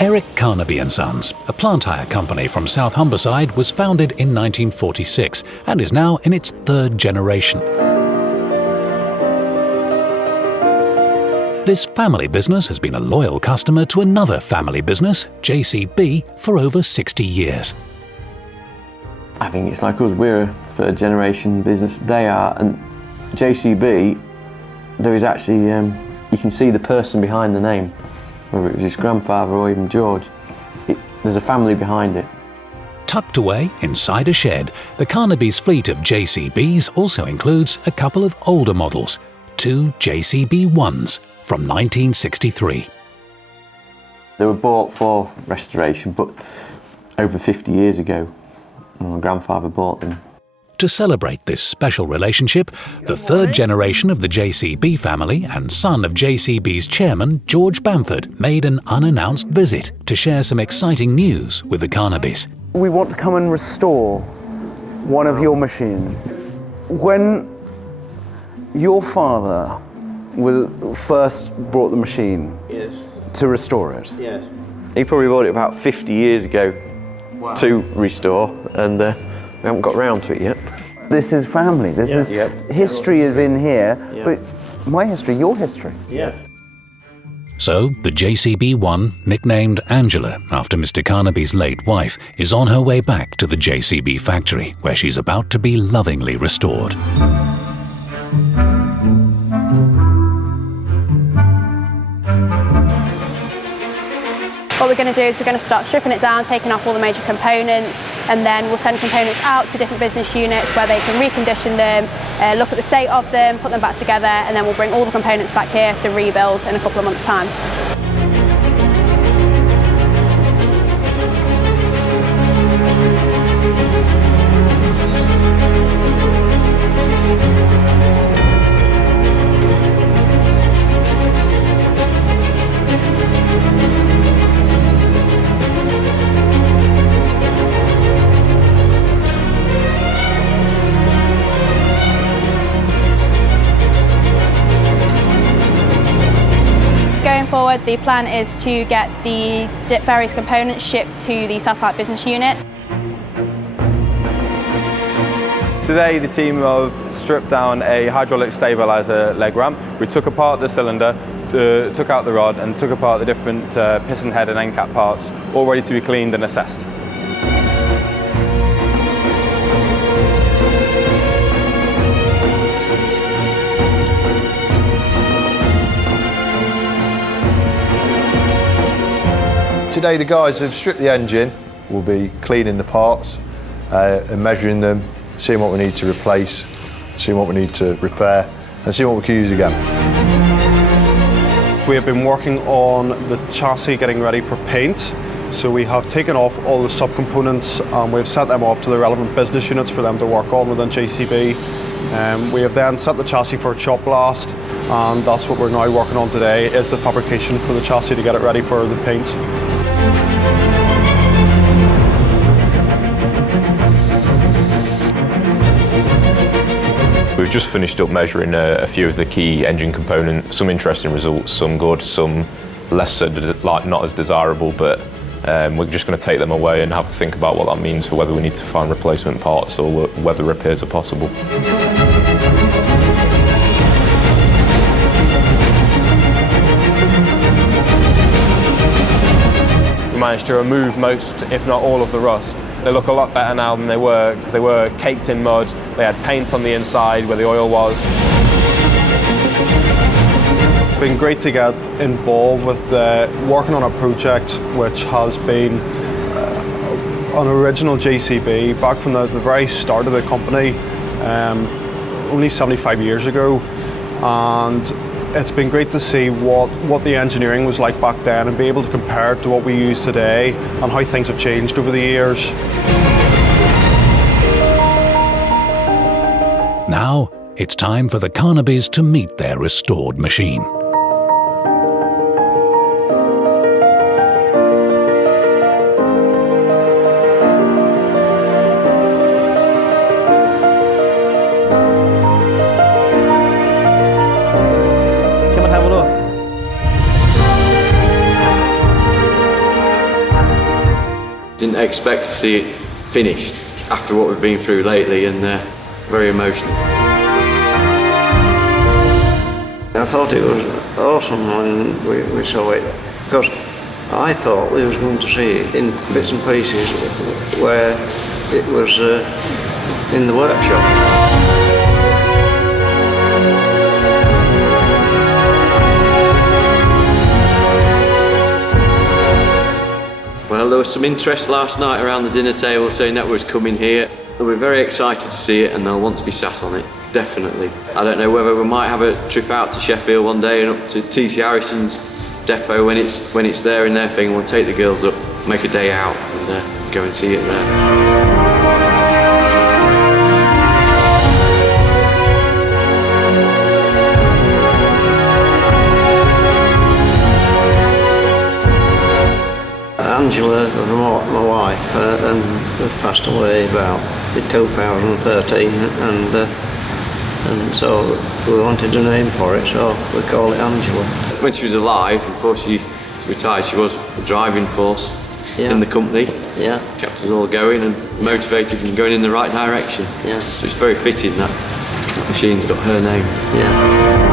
Eric Carnaby & Sons, a plant hire company from South Humberside, was founded in 1946 and is now in its third generation. This family business has been a loyal customer to another family business, JCB, for over 60 years. I think it's like us, we're a third generation business, they are, and JCB, there is actually, you can see the person behind the name, whether it was his grandfather or even George. There's a family behind it. Tucked away inside a shed, the Carnaby's fleet of JCBs also includes a couple of older models, two JCB-1s from 1963. They were bought for restoration, but over 50 years ago, my grandfather bought them. To celebrate this special relationship, the third generation of the JCB family and son of JCB's chairman, George Bamford, made an unannounced visit to share some exciting news with the Carnabys. We want to come and restore one of your machines. When your father first brought the machine to restore it. Yes. He probably bought it about 50 years ago to restore, and we haven't got round to it yet. This is family. This is history is in here, but my history, your history. Yeah. So the JCB-1, nicknamed Angela after Mr. Carnaby's late wife, is on her way back to the JCB factory, where she's about to be lovingly restored. What we're going to do is we're going to start stripping it down, taking off all the major components, and then we'll send components out to different business units where they can recondition them, look at the state of them, put them back together, and then we'll bring all the components back here to rebuild in a couple of months' time. Forward, the plan is to get the various components shipped to the satellite business unit. Today the team have stripped down a hydraulic stabilizer leg ramp. We took apart the cylinder, took out the rod and took apart the different piston head and end cap parts, all ready to be cleaned and assessed. Today the guys have stripped the engine. We'll be cleaning the parts and measuring them, seeing what we need to replace, seeing what we need to repair and seeing what we can use again. We have been working on the chassis getting ready for paint. So we have taken off all the subcomponents and we've sent them off to the relevant business units for them to work on within JCB. We have then set the chassis for a chop blast, and that's what we're now working on today, is the fabrication for the chassis to get it ready for the paint. We've just finished up measuring a few of the key engine components, some interesting results, some good, some less not as desirable, but we're just going to take them away and have a think about what that means for whether we need to find replacement parts or whether repairs are possible. We managed to remove most, if not all, of the rust. They look a lot better now than they were, because they were caked in mud. They had paint on the inside where the oil was. It's been great to get involved with working on a project which has been an original JCB back from the very start of the company, only 75 years ago, and it's been great to see what the engineering was like back then and be able to compare it to what we use today and how things have changed over the years. Now, it's time for the Carnabys to meet their restored machine. Come and have a look. Didn't expect to see it finished after what we've been through lately, and very emotional. I thought it was awesome when we saw it, because I thought we was going to see it in bits and pieces where it was in the workshop. Well, there was some interest last night around the dinner table saying that was coming here. We're very excited to see it, and they'll want to be sat on it, definitely. I don't know whether we might have a trip out to Sheffield one day and up to TC Harrison's depot when it's there in their thing. We'll take the girls up, make a day out, and go and see it there. Angela, my wife, has passed away about 2013, and so we wanted a name for it, so we call it Angela. When she was alive, before she retired, she was the driving force in the company. Yeah. Kept us all going and motivated and going in the right direction. Yeah. So it's very fitting that machine's got her name. Yeah.